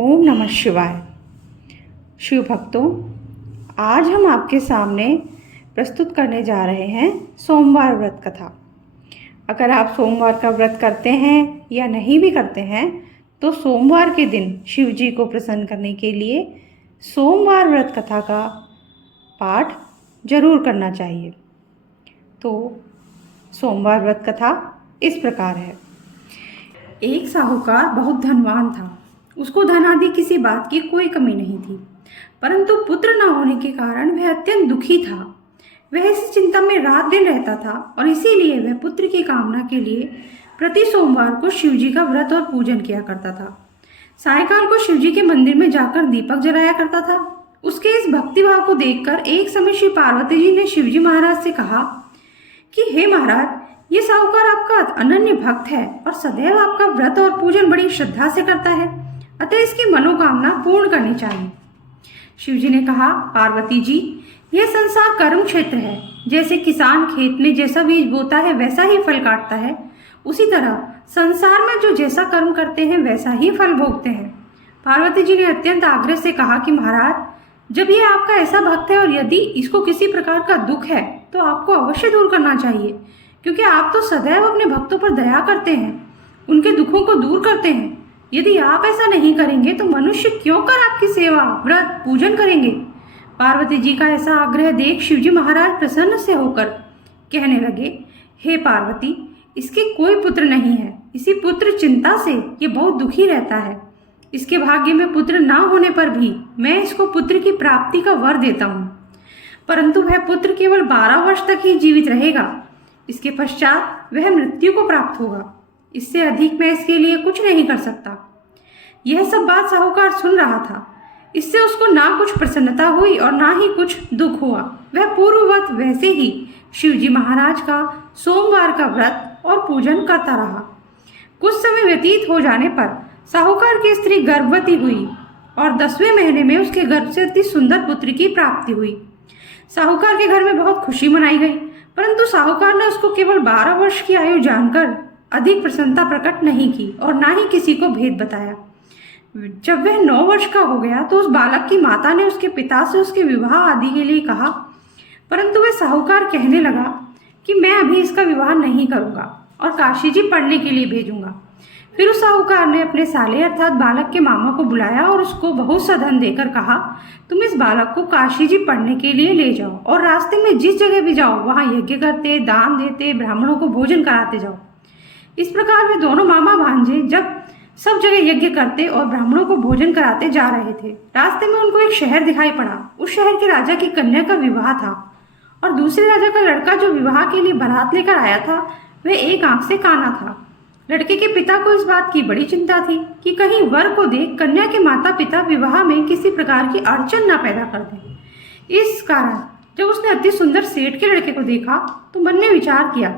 ओम नमः शिवाय। शिव भक्तों, आज हम आपके सामने प्रस्तुत करने जा रहे हैं सोमवार व्रत कथा। अगर आप सोमवार का व्रत करते हैं या नहीं भी करते हैं तो सोमवार के दिन शिव जी को प्रसन्न करने के लिए सोमवार व्रत कथा का पाठ जरूर करना चाहिए। तो सोमवार व्रत कथा इस प्रकार है। एक साहूकार बहुत धनवान था। उसको धन आदि किसी बात की कोई कमी नहीं थी, परंतु पुत्र न होने के कारण वह अत्यंत दुखी था। वह इस चिंता में रात दिन रहता था और इसीलिए वह पुत्र की कामना के लिए प्रति सोमवार को शिव जी का व्रत और पूजन किया करता था। सायंकाल को शिव जी के मंदिर में जाकर दीपक जलाया करता था। उसके इस भक्तिभाव को देखकर एक समय श्री पार्वती जी ने शिव जी महाराज से कहा कि हे महाराज, ये साहूकार आपका अनन्य भक्त है और सदैव आपका व्रत और पूजन बड़ी श्रद्धा से करता है, अतः इसकी मनोकामना पूर्ण करनी चाहिए। शिव जी ने कहा, पार्वती जी, यह संसार कर्म क्षेत्र है। जैसे किसान खेत में जैसा बीज बोता है वैसा ही फल काटता है, उसी तरह संसार में जो जैसा कर्म करते हैं वैसा ही फल भोगते हैं। पार्वती जी ने अत्यंत आग्रह से कहा कि महाराज, जब ये आपका ऐसा भक्त है और यदि इसको किसी प्रकार का दुख है तो आपको अवश्य दूर करना चाहिए, क्योंकि आप तो सदैव अपने भक्तों पर दया करते हैं, उनके दुखों को दूर करते हैं। यदि आप ऐसा नहीं करेंगे तो मनुष्य क्यों कर आपकी सेवा व्रत पूजन करेंगे। पार्वती जी का ऐसा आग्रह देख शिवजी महाराज प्रसन्न से होकर कहने लगे, हे पार्वती, इसके कोई पुत्र नहीं है। इसी पुत्र चिंता से ये बहुत दुखी रहता है। इसके भाग्य में पुत्र ना होने पर भी मैं इसको पुत्र की प्राप्ति का वर देता हूँ, परंतु वह पुत्र केवल 12 वर्ष तक ही जीवित रहेगा। इसके पश्चात वह मृत्यु को प्राप्त होगा। इससे अधिक मैं इसके लिए कुछ नहीं कर सकता। यह सब बात साहूकार सुन रहा था। इससे उसको ना कुछ प्रसन्नता हुई और ना ही कुछ दुख हुआ। वह पूर्ववत वैसे ही शिवजी महाराज का सोमवार का व्रत और पूजन करता रहा। कुछ समय व्यतीत हो जाने पर साहूकार की स्त्री गर्भवती हुई और 10वें महीने में उसके गर्भ से अति सुंदर पुत्र की प्राप्ति हुई। साहूकार के घर में बहुत खुशी मनाई गई, परंतु साहूकार ने उसको केवल 12 वर्ष की आयु जानकर अधिक प्रसन्नता प्रकट नहीं की और ना ही किसी को भेद बताया। जब वह 9 वर्ष का हो गया तो उस बालक की माता ने उसके पिता से उसके विवाह आदि के लिए कहा, परंतु वह साहूकार कहने लगा कि मैं अभी इसका विवाह नहीं करूंगा और काशी जी पढ़ने के लिए भेजूंगा। फिर उस साहूकार ने अपने साले अर्थात बालक के मामा को बुलाया और उसको बहुत सा धन देकर कहा, तुम इस बालक को काशी जी पढ़ने के लिए ले जाओ और रास्ते में जिस जगह भी जाओ वहां यज्ञ करते, दान देते, ब्राह्मणों को भोजन कराते जाओ। इस प्रकार वे दोनों मामा भांजे जब सब जगह यज्ञ करते और ब्राह्मणों को भोजन कराते जा रहे थे, रास्ते में उनको एक शहर दिखाई पड़ा। उस शहर के राजा की कन्या का विवाह था और दूसरे राजा का लड़का जो विवाह के लिए बारात लेकर आया था वह एक आंख से काना था। लड़के के पिता को इस बात की बड़ी चिंता थी कि कहीं वर को देख कन्या के माता पिता विवाह में किसी प्रकार की अड़चन न पैदा कर दें। इस कारण जब उसने अति सुंदर सेठ के लड़के को देखा तो मन ने विचार किया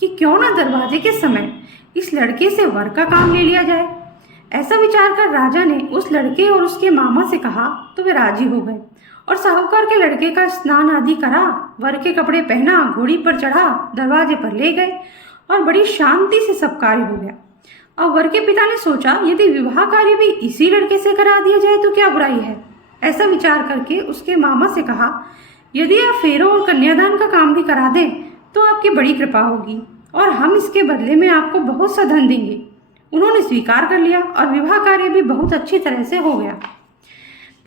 कि क्यों न दरवाजे के समय इस लड़के से वर का काम ले लिया जाए। ऐसा विचार कर राजा ने उस लड़के और उसके मामा से कहा तो वे राजी हो गए और साहूकार के लड़के का स्नान आदि करा, वर के कपड़े पहना, घोड़ी पर चढ़ा, दरवाजे पर ले गए और बड़ी शांति से सब कार्य हो गया। और वर के पिता ने सोचा, यदि विवाह कार्य भी इसी लड़के से करा दिया जाए तो क्या बुराई है। ऐसा विचार करके उसके मामा से कहा, यदि आप फेरों और कन्यादान का काम भी करा दें तो आपकी बड़ी कृपा होगी और हम इसके बदले में आपको बहुत सा धन देंगे। उन्होंने स्वीकार कर लिया और विवाह कार्य भी बहुत अच्छी तरह से हो गया।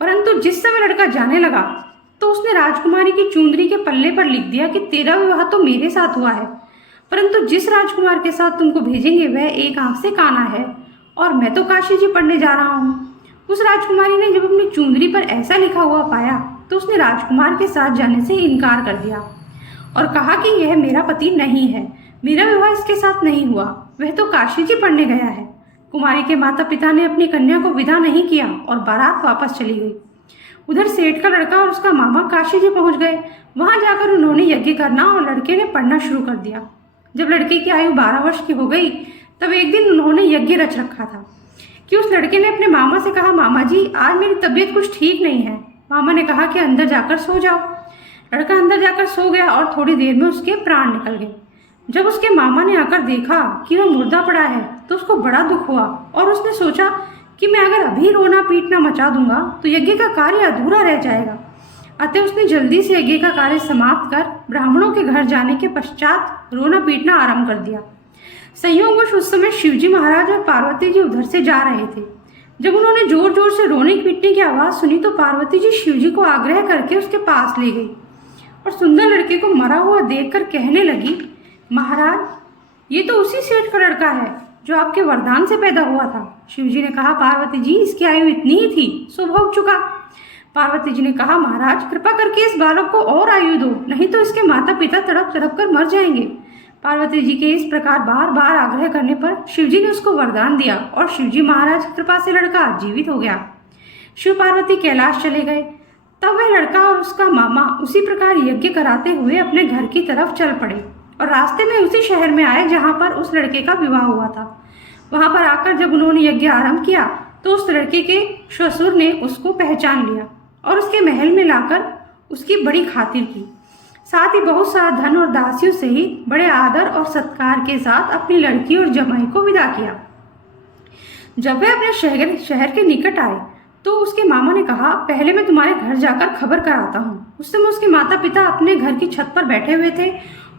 परंतु जिस समय लड़का जाने लगा तो उसने राजकुमारी की चुंदरी के पल्ले पर लिख दिया कि तेरा विवाह तो मेरे साथ हुआ है, परंतु जिस राजकुमार के साथ तुमको भेजेंगे वह एक आंख से काना है और मैं तो काशी जी पढ़ने जा रहा हूँ। उस राजकुमारी ने जब अपनी चुंदरी पर ऐसा लिखा हुआ पाया तो उसने राजकुमार के साथ जाने से इनकार कर दिया और कहा कि यह मेरा पति नहीं है, मेरा विवाह इसके साथ नहीं हुआ, वह तो काशी जी पढ़ने गया है। कुमारी के माता पिता ने अपनी कन्या को विदा नहीं किया और बारात वापस चली गई। उधर सेठ का लड़का और उसका मामा काशी जी पहुंच गए। वहां जाकर उन्होंने यज्ञ करना और लड़के ने पढ़ना शुरू कर दिया। जब लड़के की आयु 12 वर्ष की हो गई तब एक दिन उन्होंने यज्ञ रच रखा था कि उस लड़के ने अपने मामा से कहा, मामा जी, आज मेरी तबीयत कुछ ठीक नहीं है। मामा ने कहा कि अंदर जाकर सो जाओ। लड़का अंदर जाकर सो गया और थोड़ी देर में उसके प्राण निकल गए। जब उसके मामा ने आकर देखा कि वह मुर्दा पड़ा है तो उसको बड़ा दुख हुआ और उसने सोचा कि मैं अगर अभी रोना पीटना मचा दूंगा तो यज्ञ का कार्य अधूरा रह जाएगा। अतः उसने जल्दी से यज्ञ का कार्य समाप्त कर ब्राह्मणों के घर जाने के पश्चात रोना पीटना आरंभ कर दिया। संयोगवश उस समय शिवजी महाराज और पार्वती जी उधर से जा रहे थे। जब उन्होंने जोर जोर से रोने पीटने की आवाज़ सुनी तो पार्वती जी शिवजी को आग्रह करके उसके पास ले गई और सुंदर लड़के को मरा हुआ देखकर कहने लगी, महाराज, ये तो उसी सेठ का लड़का है जो आपके वरदान से पैदा हुआ था। शिवजी ने कहा, पार्वती जी, इसकी आयु इतनी ही थी, सो भोग चुका। पार्वती जी ने कहा, महाराज, कृपा करके इस बालक को और आयु दो, नहीं तो इसके माता पिता तड़प तड़प कर मर जाएंगे। पार्वती जी के इस प्रकार बार बार आग्रह करने पर शिवजी ने उसको वरदान दिया और शिवजी महाराज की कृपा से लड़का जीवित हो गया। शिव पार्वती कैलाश चले गए। तब वह लड़का और उसका मामा उसी प्रकार यज्ञ कराते हुए अपने घर की तरफ चल पड़े और रास्ते में उसी शहर में आए जहाँ पर उस लड़के का विवाह हुआ था। वहाँ पर आकर जब उन्होंने यज्ञ आरंभ किया तो उस लड़के के ससुर ने उसको पहचान लिया और उसके महल में लाकर उसकी बड़ी खातिर की। साथ ही बहुत सारा धन और दासियों सहित बड़े आदर और सत्कार के साथ अपनी लड़की और जमाई को विदा किया। जब वे अपने शहर के निकट आए तो उसके मामा ने कहा, पहले मैं तुम्हारे घर जाकर खबर कराता हूँ। उस समय उसके माता पिता अपने घर की छत पर बैठे हुए थे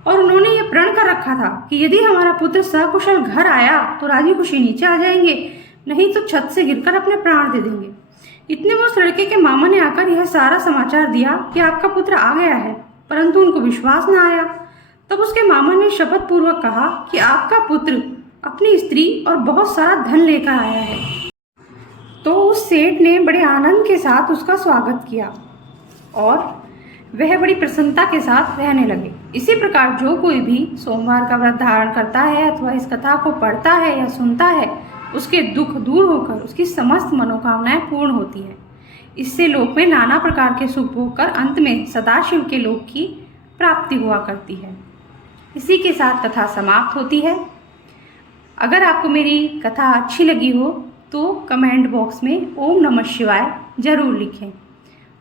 और उन्होंने ये प्रण कर रखा था कि यदि हमारा पुत्र सकुशल घर आया तो राजी खुशी नीचे आ जाएंगे, नहीं तो छत से गिरकर अपने प्राण दे देंगे। इतने में उस लड़के के मामा ने आकर यह सारा समाचार दिया कि आपका पुत्र आ गया है, परंतु उनको विश्वास न आया। तब उसके मामा ने शपथ पूर्वक कहा कि आपका पुत्र अपनी स्त्री और बहुत सारा धन लेकर आया है। तो उस सेठ ने बड़े आनंद के साथ उसका स्वागत किया और वह बड़ी प्रसन्नता के साथ रहने लगे। इसी प्रकार जो कोई भी सोमवार का व्रत धारण करता है अथवा इस कथा को पढ़ता है या सुनता है, उसके दुख दूर होकर उसकी समस्त मनोकामनाएं पूर्ण होती है। इससे लोक में नाना प्रकार के सुख भोग कर अंत में सदाशिव के लोक की प्राप्ति हुआ करती है। इसी के साथ कथा समाप्त होती है। अगर आपको मेरी कथा अच्छी लगी हो तो कमेंट बॉक्स में ओम नमः शिवाय जरूर लिखें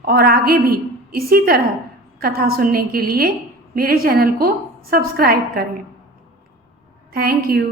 और आगे भी इसी तरह कथा सुनने के लिए मेरे चैनल को सब्सक्राइब करें। Thank you.